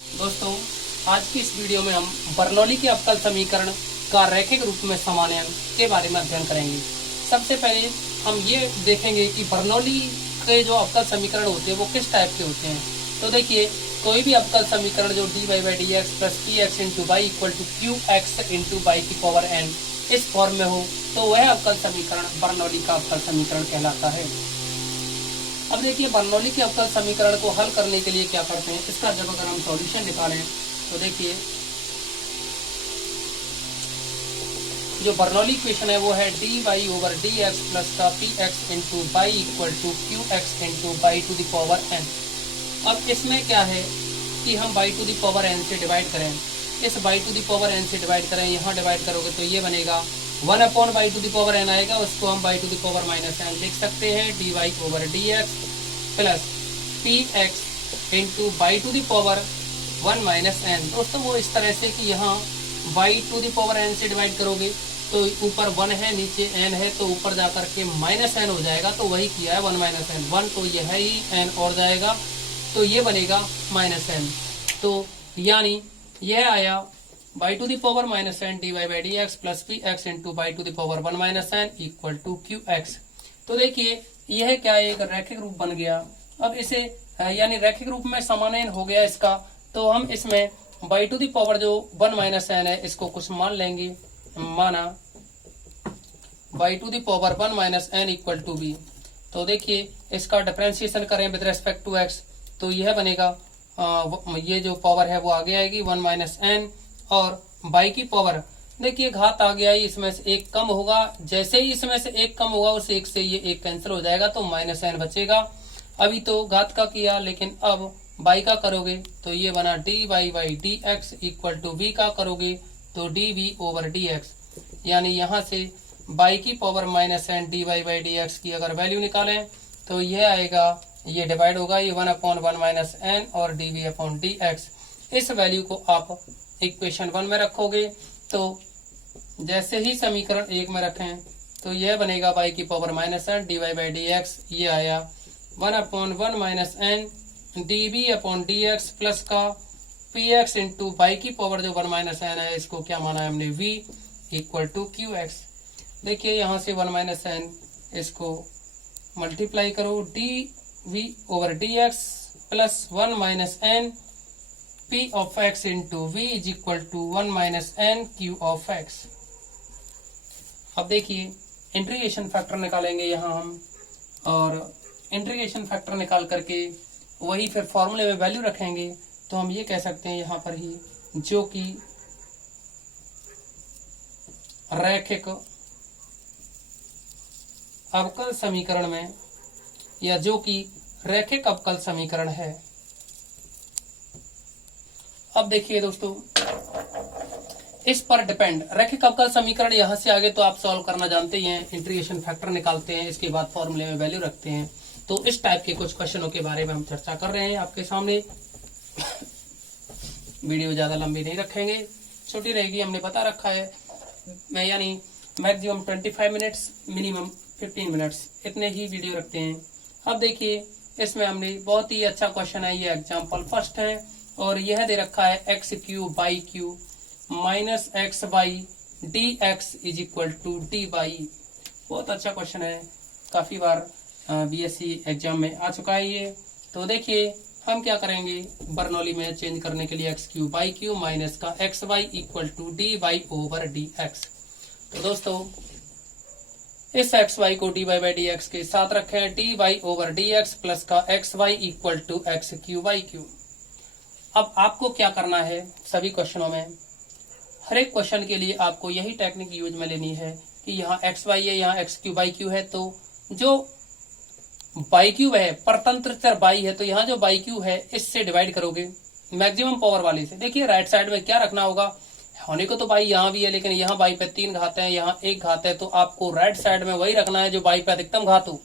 दोस्तों, आज की इस वीडियो में हम बर्नौली के अवकल समीकरण का रैखिक रूप में समानयन के बारे में अध्ययन करेंगे। सबसे पहले हम ये देखेंगे कि बर्नौली के जो अवकल समीकरण होते हैं वो किस टाइप के होते हैं। तो देखिए, कोई भी अवकल समीकरण जो dy by d x plus p x into y equal to Q x into y की पावर एन इस फॉर्म में हो तो वह अवकल समीकरण बर्नौली का अवकल समीकरण कहलाता है। अब देखिए, बर्नौली के अवकल समीकरण को हल करने के लिए क्या करते हैं, इसका जब अगर हम सॉल्यूशन निकालें तो देखिए, जो बर्नौली इक्वेशन है वो है d y over d x plus का P x into y equal to Q x into y to the power n. अब इसमें क्या है कि हम y to the power n से डिवाइड करें, इस y to the power n से डिवाइड करें, यहाँ डिवाइड करोगे तो ये बनेगा 1 upon y to the power n आएगा, उसको हम y to the power minus N लिख सकते हैं। D y over d x plus p x into y to the power 1 minus n. दोस्तों, वो इस तरह से कि यहाँ y to the power n से डिवाइड करोगे तो ऊपर 1 है नीचे एन है, तो ऊपर जाकर के माइनस एन हो जाएगा, तो वही किया है 1 माइनस एन। 1 तो यह है ही, एन और जाएगा तो ये बनेगा माइनस एन। तो यानी यह आया y to the power minus n d y by d x plus p x into y to the power 1 minus n equal to Q x. तो देखिए, यह क्या एक रैखिक रूप बन गया। अब इसे यानी रैखिक रूप में समानयन हो गया इसका, तो हम इसमें बाई टू द पावर जो 1 माइनस एन है इसको कुछ मान लेंगे, माना y to the power 1 minus n equal to v. तो देखिए, इसका डिफरेंशिएशन करें विद रेस्पेक्ट टू एक्स तो यह बनेगा ये जो पावर है वो आगे आएगी 1 माइनस एन, और बाई की पावर देखिए घात आ गया, इसमें से एक कम होगा, जैसे ही इसमें से एक कम होगा उस एक से ये एक कैंसिल हो जाएगा तो माइनस एन बचेगा। अभी तो घात का किया, लेकिन अब बाई का करोगे तो ये बना d y by d x equal to v का करोगे तो d v over d x, यानी यहाँ से बाई की power minus n d y by d x की अगर वैल्यू निकालें तो यह आएगा, ये डिवाइड होगा, ये 1 अपॉन 1 माइनस एन और d v upon d x. इस वैल्यू को आप इक्वेशन 1 में रखोगे तो जैसे ही समीकरण 1 में रखें तो यह बनेगा बाई की power minus n d y by d x, ये आया 1 upon 1 minus n d v upon d x plus का पी एक्स इंटू बाई की पावर जो 1 माइनस एन है इसको क्या माना है हमने v equal to Q x. देखिए, यहाँ से 1 माइनस एन इसको मल्टीप्लाई करो, d v over d x plus 1 minus n P of x into v is equal to 1 minus n q of x। अब देखिए, इंटीग्रेशन फैक्टर निकालेंगे यहाँ हम, और इंटीग्रेशन फैक्टर निकाल करके वही फिर फॉर्मूले में वैल्यू रखेंगे तो हम ये कह सकते हैं यहाँ पर ही, जो कि रैखिक अवकल समीकरण में या जो कि रैखिक अवकल समीकरण है। अब देखिए दोस्तों, इस पर डिपेंड रैखिक अवकल समीकरण यहाँ से आगे तो आप सॉल्व करना जानते ही हैं, इंटीग्रेशन फैक्टर निकालते हैं, इसके बाद फॉर्मूले में वैल्यू रखते हैं। तो इस टाइप के कुछ क्वेश्चनों के बारे में हम चर्चा कर रहे हैं आपके सामने। वीडियो ज्यादा लंबी नहीं रखेंगे, छोटी रहेगी, हमने बता रखा है, मैं यानी मैक्सिमम 25 मिनट्स मिनिमम 15 मिनट्स इतने ही वीडियो रखते हैं। अब देखिए, इसमें हमने बहुत ही अच्छा क्वेश्चन है, ये एग्जाम्पल फर्स्ट है और यह दे रखा है x Q by Q minus x by d x is equal to d y. बहुत अच्छा क्वेश्चन है, काफी बार बीएससी एग्जाम में आ चुका है ये। तो देखिए, हम क्या करेंगे, बर्नौली में चेंज करने के लिए x Q by Q minus का x y equal to d y over d x. तो दोस्तों, इस एक्स वाई को d y by d x के साथ रखें, d y over d x plus का x y equal to x Q by Q. अब आपको क्या करना है, सभी क्वेश्चनों में हर एक क्वेश्चन के लिए आपको यही टेक्निक यूज में लेनी है कि यहाँ एक्स वाई है, यहाँ एक्स क्यू बाई क्यू है, तो जो बाई क्यू है परतंत्र चर बाई है, तो यहाँ जो बाई क्यू है इससे डिवाइड करोगे मैक्सिमम पावर वाले से। देखिए, राइट साइड में क्या रखना होगा, होने को तो बाई यहाँ भी है लेकिन यहाँ बाई पे 3 घात है, यहाँ 1 घात है, तो आपको राइट साइड में वही रखना है जो बाई पे अधिकतम घात हो।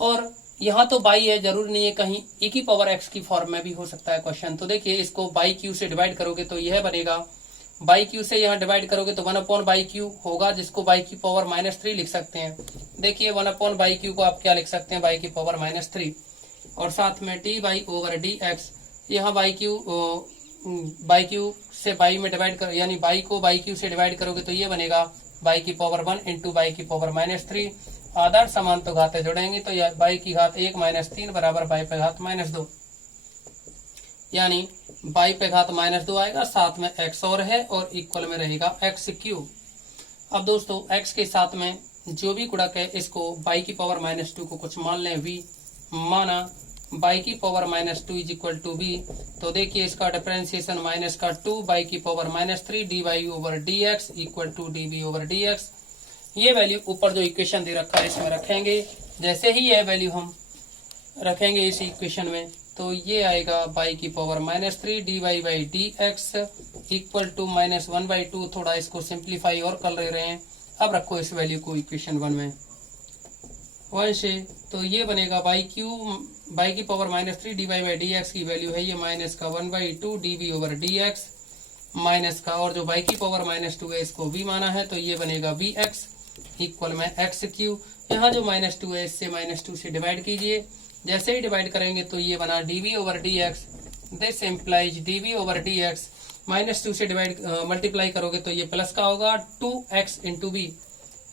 और यहाँ तो बाई है, जरूरी नहीं है, कहीं e की पावर x की फॉर्म में भी हो सकता है क्वेश्चन। तो देखिए, इसको बाई क्यू से डिवाइड करोगे तो यह बनेगा, बाई क्यू से यहाँ डिवाइड करोगे तो 1 अपॉन बाई क्यू होगा, जिसको बाई की पावर -3 लिख सकते हैं। देखिए, 1 अपॉन बाई क्यू को आप क्या लिख सकते हैं, बाई की पावर -3, और साथ में T by over d x यहाँ बाई क्यू से बाई में डिवाइड कर, यानी बाई को बाई क्यू से डिवाइड करोगे तो ये बनेगा बाई की पावर 1 इंटू बाई की पावर -3। आदर्श समांतर घातें जोड़ेंगे तो यह बाई की घात 1 -3 बराबर बाई पे घात -2, यानी बाई पे घात -2 आएगा, साथ में x और है और इक्वल में रहेगा x3। अब दोस्तों x के साथ में जो भी गुणक है इसको बाई की पावर -2 को कुछ मान लें v, माना बाई की power -2 is equal to v, तो देखिए इसका डिफरेंशिएशन माइनस का 2 बाई की power -3 d y over d x equal to d v over d x. ये वैल्यू ऊपर जो इक्वेशन दे रखा है इसमें रखेंगे। जैसे ही यह वैल्यू हम रखेंगे इस इक्वेशन में तो ये आएगा बाई की power -3 d y by d x equal to -1/2। थोड़ा इसको सिंप्लीफाई और कर ले रहे हैं। अब रखो इस वैल्यू को इक्वेशन 1 में 1 से, तो ये बनेगा बाई की power -3 d y by d x की वैल्यू है ये माइनस का 1/2 d v over d x minus का, और जो बाई की पावर -2 है इसको b माना है तो ये बनेगा बी एक्स इक्वल में x3। यहाँ जो -2 है इससे -2 से डिवाइड कीजिए। जैसे ही डिवाइड करेंगे तो ये बना dv over dx, this implies dv over dx, -2 से डिवाइड मल्टीप्लाई करोगे तो ये प्लस का होगा 2x इंटू बी,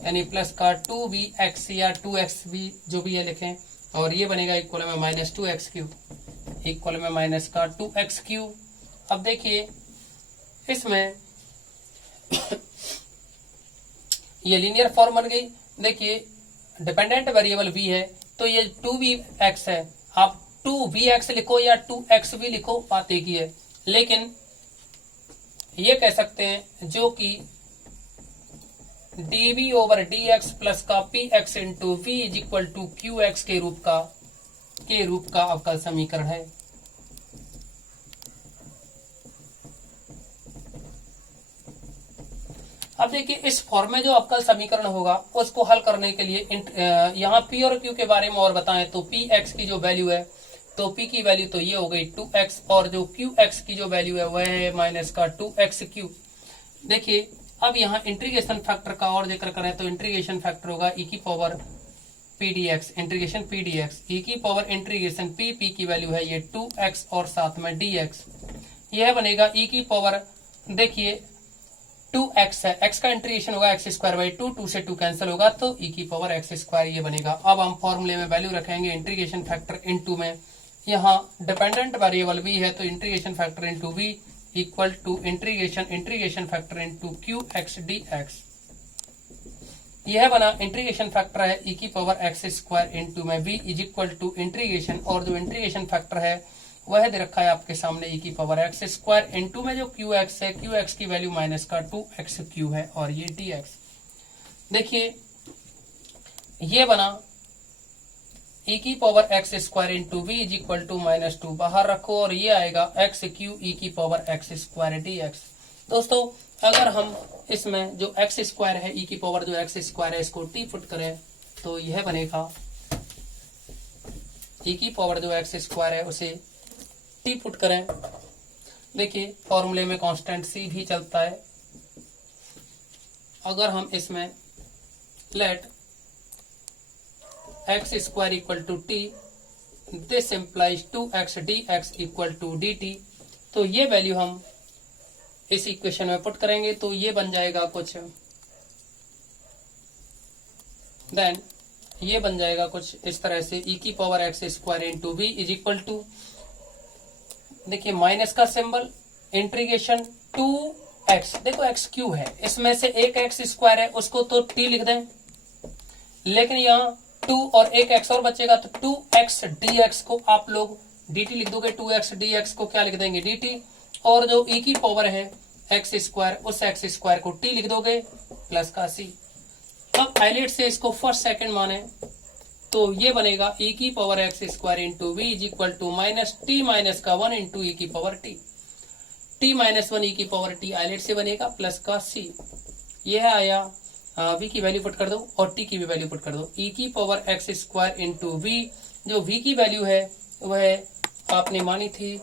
यानी प्लस का 2bx या 2xb जो भी है लिखें, और ये बनेगा इक्वल में -2x3 इक्वल में माइनस का 2x3। अब देखिए इसमें ये लीनियर फॉर्म बन गई। देखिए डिपेंडेंट वेरिएबल v है तो ये 2bx है, आप 2bx लिखो या 2xb लिखो बात एक ही है, लेकिन ये कह सकते हैं जो कि dv ओवर dx प्लस का px into v is equal to qx के रूप का अवकल समीकरण है। अब देखिए इस फॉर्म में जो अवकल समीकरण होगा उसको हल करने के लिए यहाँ p और q के बारे में और बताएं तो px की जो वैल्यू है तो p की वैल्यू तो ये हो गई 2x, और जो qx की जो वैल्यू है वह है माइनस का 2x3। देखिए अब यहाँ इंटीग्रेशन फैक्टर का और जिक्र करें तो इंटीग्रेशन फैक्टर होगा e की power p dx, integration p dx, e की पावर इंटीग्रेशन p की वैल्यू है ये 2x और साथ में dx, यह बनेगा e की पावर, देखिए 2x है, x का इंटीग्रेशन होगा x² 2 से 2 कैंसिल होगा तो e की पावर x², ये बनेगा। अब हम फॉर्मूले में वैल्यू रखेंगे इंटीग्रेशन फैक्टर इनटू में, यहाँ डिपेंडेंट वेरिएबल v है तो integration factor into v equal to integration factor into qx dx, यह बना इंटीग्रेशन फैक्टर है e की पावर x² इनटू में v is equal to integration, और जो इंटीग्रेशन फैक्टर है वह दे रखा है आपके सामने e की पावर x² इनटू में जो qx है, qx की वैल्यू माइनस का 2x3 है और ये dx। देखिए ये बना e की power x² into v is equal to -2 बाहर रखो और ये आएगा x3 e की पावर x² dx। दोस्तों अगर हम इसमें जो x² है e की पावर जो x² है इसको t पुट करें तो यह बनेगा e की पावर जो x² है उसे t पुट करें। देखिए फॉर्मूले में कांस्टेंट c भी चलता है। अगर हम इसमें let x² equal to t, this implies 2x dx equal to dt, तो ये वैल्यू हम इस इक्वेशन में पुट करेंगे तो ये बन जाएगा कुछ, देन ये बन जाएगा कुछ इस तरह से e की power x² into v is equal to, देखिए माइनस का सिंबल, इंटीग्रेशन 2x, देखो x³ है, इसमें से एक x² है उसको तो t लिख दें, लेकिन यहाँ 2 और एक x और बचेगा तो 2x dx को आप लोग dt लिख दोगे, 2x dx को क्या लिख देंगे dt, और जो e की पावर है x² उस x² को t लिख दोगे प्लस का c। अब आइलेट से इसको फर्स्ट सेकंड माने तो ये बनेगा e की power x² into v is equal to minus t minus का 1 इंटू e की power t, t minus 1 e की पावर t आइलेट से बनेगा प्लस का c। यह आया v की वैल्यू पुट कर दो और t की भी वैल्यू पुट कर दो, e की पावर x² इंटू v, जो v की वैल्यू है वह आपने मानी थी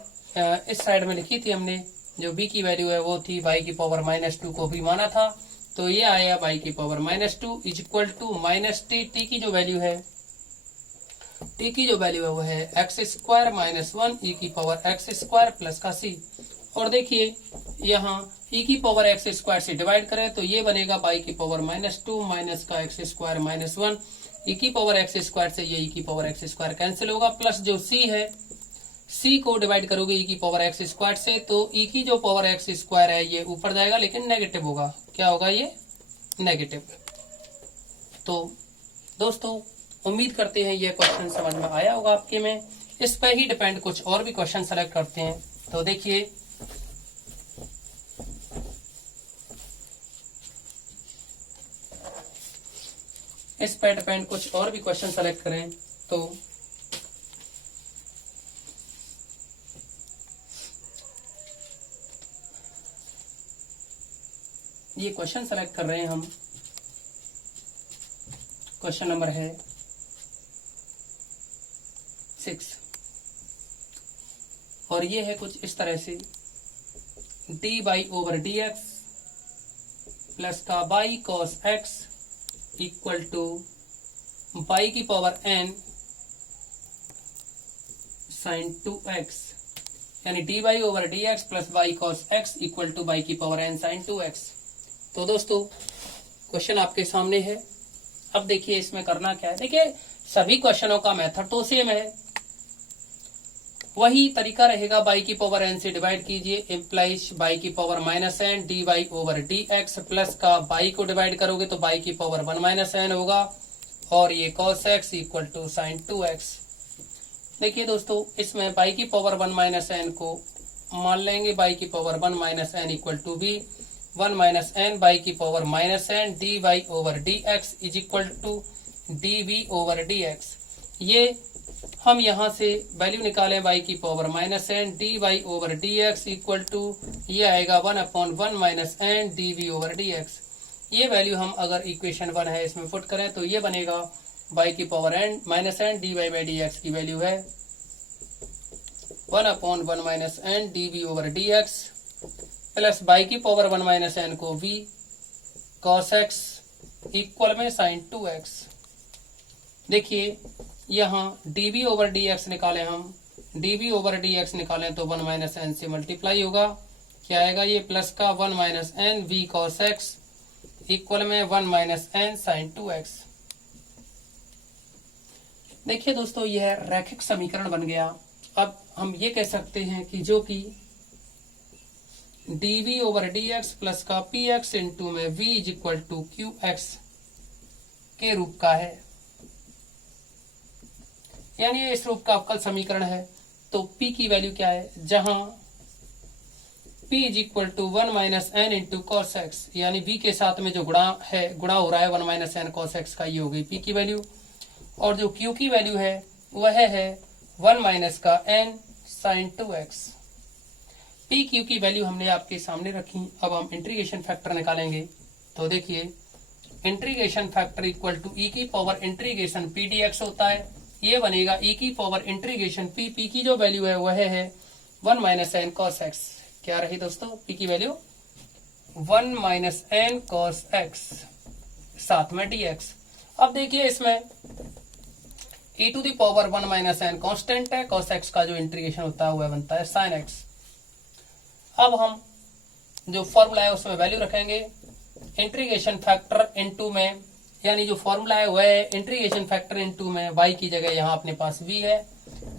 इस साइड में लिखी थी हमने, जो v की वैल्यू है वो थी y की पावर -2 को भी माना था तो ये आया y की power -2 is equal to minus t, t की जो वैल्यू है टी की जो वैल्यू है वो है एक्स स्क्वायर माइनस 1 ई की पावर एक्स स्क्वायर प्लस का सी। और देखिए यहाँ ई की पावर एक्स स्क्वायर से डिवाइड करें तो ये बनेगा बाई की पावर -2 माइनस का एक्स स्क्वायर माइनस 1 ई की पावर एक्स स्क्वायर से ये ई की पावर एक्स स्क्वायर कैंसिल होगा, प्लस जो सी है सी को डिवाइड करोगे ई की पावर एक्स स्क्वायर से तो ई की जो पावर एक्स स्क्वायर है ये ऊपर जाएगा लेकिन नेगेटिव होगा। क्या होगा ये? नेगेटिव। तो दोस्तों उम्मीद करते हैं ये क्वेश्चन समझ में आया होगा आपके में। इस पर ही डिपेंड कुछ और भी क्वेश्चन सेलेक्ट करते हैं। तो देखिए इस पर डिपेंड कुछ और भी क्वेश्चन सेलेक्ट करें तो ये क्वेश्चन सेलेक्ट कर रहे हैं हम। क्वेश्चन नंबर है 6 और ये है कुछ इस तरह से d y over d x plus का y cos x equal to y की पावर n साइन 2x, यानी d y over d x plus y cos x equal to y की पावर n साइन 2x। तो दोस्तों question आपके सामने है। अब देखिए इसमें करना क्या है। देखिए सभी क्वेश्चनों का मेथड तो सेम है, वही तरीका रहेगा। बाई की पावर n से डिवाइड कीजिए, इम्प्लाइज बाई की power -n d y over d x plus का बाई को डिवाइड करोगे तो बाई की पावर 1 - n होगा और ये cos x equal to sine 2x। देखिए दोस्तों इसमें बाई की पावर 1 - n को मान लेंगे बाई की power 1 - n equal to b 1 - n y की power -n d y over d x is equal to d v over d x. ये हम यहाँ से वैल्यू निकालें बाई की power -n d y over d x equal to ये आएगा 1/1 - n d v over d x. ये value हम अगर इक्वेशन 1 है इसमें पुट करें तो ये बनेगा बाई की power -n d y by d x की वैल्यू है 1/1 - n d v over d x plus y की पावर 1 - n को v cos x इक्वल में साइन 2x। देखिए यहाँ dv ओवर dx निकालें हम, dv ओवर dx निकालें तो 1 - n से मल्टीप्लाई होगा। क्या आएगा ये प्लस का 1 - n v cos x equal में 1 - n साइन 2x। देखिए दोस्तों यह रैखिक समीकरण बन गया। अब हम ये कह सकते हैं कि जो कि dv ओवर dx प्लस का px इंटू में v is equal to qx के रूप का है, यानी ये इस रूप का अवकल समीकरण है। तो p की वैल्यू क्या है, जहां p is equal to 1 - n into cos x, यानी v के साथ में जो गुणा हो रहा है 1 - n cos x का, ये हो गई p की वैल्यू। और जो q की वैल्यू है वह है 1 - का n sine 2x। P q की वैल्यू हमने आपके सामने रखी। अब हम इंटीग्रेशन फैक्टर निकालेंगे। तो देखिए इंटीग्रेशन फैक्टर इक्वल टू ई की power integration P D x होता है। ये बनेगा ई की पावर इंटीग्रेशन पी, पी की जो वैल्यू है वह है 1 - n cos x। क्या रही दोस्तों पी की वैल्यू 1 - n cos x साथ में dx। अब देखिए इसमें e to the power 1 - n constant है, cos x का जो इंटीग्रेशन होता है वह बनता है sin x। अब हम जो फॉर्मूला है उसमें वैल्यू रखेंगे इंटीग्रेशन फैक्टर इनटू में, यानी जो फॉर्मूला है वह है इंटीग्रेशन फैक्टर इनटू में y की जगह यहाँ अपने पास v है,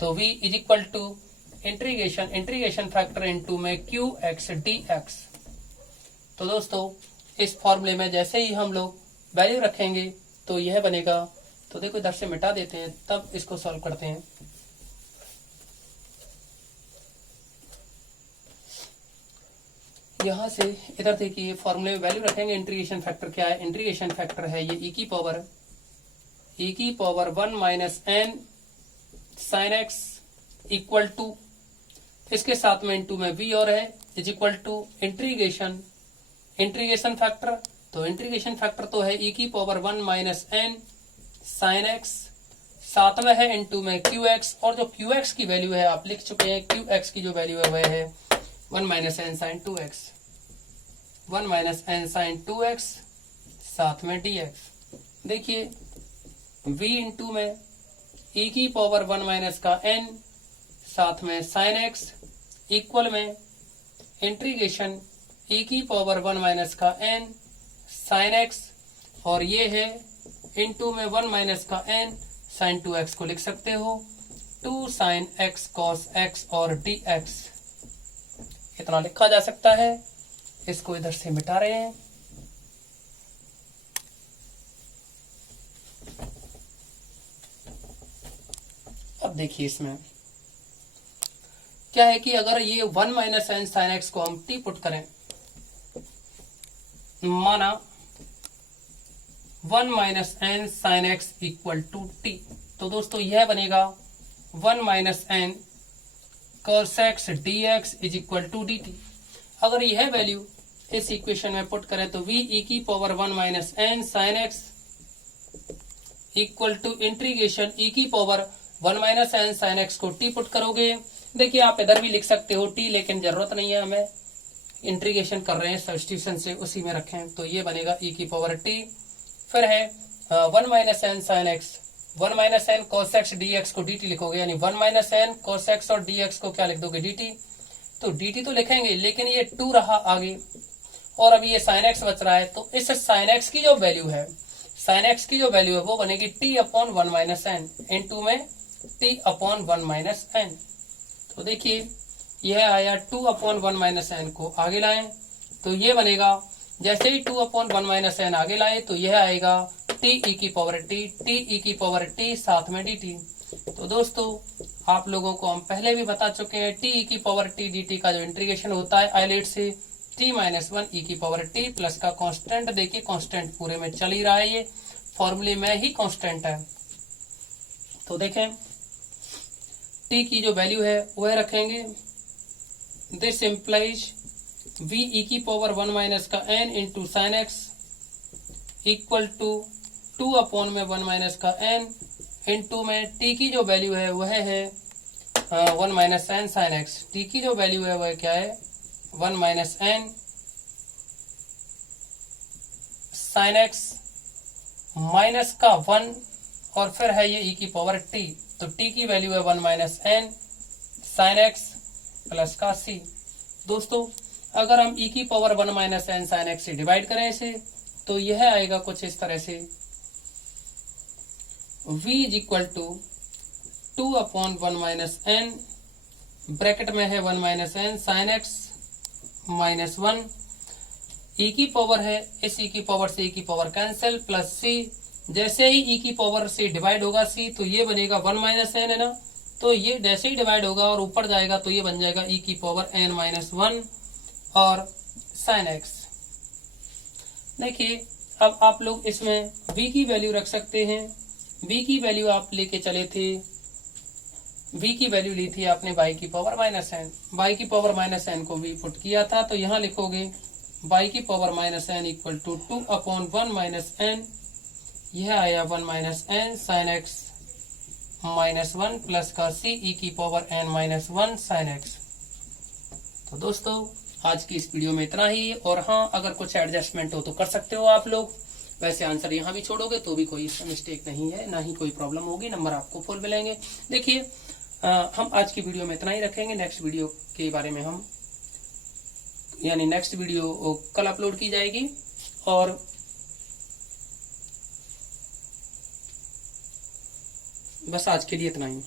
तो v is equal to integration factor into में qx dx। तो दोस्तों इस फॉर्मूले में जैसे ही हम लोग वैल्यू रखेंगे तो यह बनेगा। तो देखो इधर से मिटा देते हैं तब इसको सॉल्व करते हैं। यहां से इधर देखिए फॉर्मूले में वैल्यू रखेंगे। इंटीग्रेशन फैक्टर क्या है, इंटीग्रेशन फैक्टर है ये e की power 1 - n sin x equal to, इसके साथ में इनटू में v और है is equal to integration factor. तो इंटीग्रेशन फैक्टर तो है e की पावर 1 - n sin x, साथ में है इनटू में qx, और जो qx की वैल्यू है आप लिख चुके हैं। qx की जो वैल्यू है वह है 1 - n sin 2x, 1 - n sin 2x साथ में dx। देखिए v इंटू में ई की पावर 1 माइनस का n साथ में साइन x इक्वल में इंटीग्रेशन ई की पावर 1 माइनस का n साइन x, और ये है इनटू में 1 माइनस का n साइन 2x को लिख सकते हो 2 साइन x कॉस x और dx, इतना लिखा जा सकता है। इसको इधर से मिटा रहे हैं। अब देखिए इसमें क्या है कि अगर ये 1 माइनस एन साइन एक्स को हम t पुट करें, माना 1 minus n sine x equal to t, तो दोस्तों यह बनेगा 1 minus n cos x d x is equal to d t. अगर यह वैल्यू इस इक्वेशन में पुट करें तो v e की power 1 minus n sine x equal to integration e की power 1 minus n sine x को t पुट करोगे। देखिए आप इधर भी लिख सकते हो t, लेकिन जरूरत नहीं है, हमें इंटीग्रेशन कर रहे हैं सब्स्टिट्यूशन से, उसी में रखें। तो ये बनेगा e की पावर t, फिर है 1 minus n sine x 1 minus n cos x d x को dt लिखोगे, यानी 1 माइनस एन कॉस एक्स और dx को क्या लिख दोगे dt। तो dt तो लिखेंगे, लेकिन ये 2 रहा आगे और अभी ये साइन एक्स बच रहा है। तो इस साइन एक्स की जो वैल्यू है, साइन एक्स की जो वैल्यू है वो बनेगी t upon 1 minus n, into में t अपॉन 1 माइनस एन। तो देखिए यह आया 2 अपॉन 1 माइनस एन को आगे लाएं तो ये बनेगा, जैसे ही 2 अपॉन 1 माइनस एन आगे लाए तो यह आएगा t e की पावर t साथ में dt। तो दोस्तों आप लोगों को हम पहले भी बता चुके हैं t e की पावर t dt का जो इंटीग्रेशन होता है आइलेट से t माइनस 1 e की पावर t प्लस का कांस्टेंट, देखिए कांस्टेंट पूरे में चल ही रहा है, ये फॉर्मूले में ही कांस्टेंट है। तो देखें t की जो वैल्यू है वह रखेंगे, दिस इम्प्लाइज v e की पावर 1 माइनस का n into sine x equal to 2 upon में 1 माइनस का n इंटू में t की जो वैल्यू है वह है 1 minus n sine x. t की जो वैल्यू है वह क्या है 1 minus n sine x minus का 1 और फिर है ये e की पावर t। तो t की वैल्यू है 1 minus n sine x plus का c। दोस्तों अगर हम e की power 1 minus n sine x से डिवाइड करें इसे तो यह आएगा कुछ इस तरह से, v is equal to 2 upon 1 minus n, bracket में है 1 minus n sine x minus 1, e की पावर है, इस e की पावर से e की पावर कैंसिल प्लस c। जैसे ही e की पावर से डिवाइड होगा c तो ये बनेगा 1 माइनस एन है ना, तो ये जैसे ही डिवाइड होगा और ऊपर जाएगा तो ये बन जाएगा e की पावर n माइनस 1 और साइन एक्स। देखिए अब आप लोग इसमें v की वैल्यू रख सकते हैं। v की वैल्यू आप लेके चले थे, v की वैल्यू ली थी आपने y की पावर माइनस एन, y की पावर माइनस एन को v पुट किया था, तो यहाँ लिखोगे y की power minus n equal to 2 upon 1 minus n, यह आया 1 minus n sine x minus 1 plus का c e की power n minus 1 sine x. तो दोस्तों आज की इस वीडियो में इतना ही, और हाँ अगर कुछ एडजस्टमेंट हो तो कर सकते हो आप लोग, वैसे आंसर यहाँ भी छोड़ोगे तो भी कोई मिस्टेक नहीं है, ना ही कोई प्रॉब्लम होगी, नंबर आपको फुल मिलेंगे। देखिए हम आज की वीडियो में इतना ही रखेंगे, नेक्स्ट वीडियो के बारे में हम यानी नेक्स्ट वीडियो कल अपलोड की जाएगी, और बस आज के लिए इतना ही।